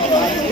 Yeah.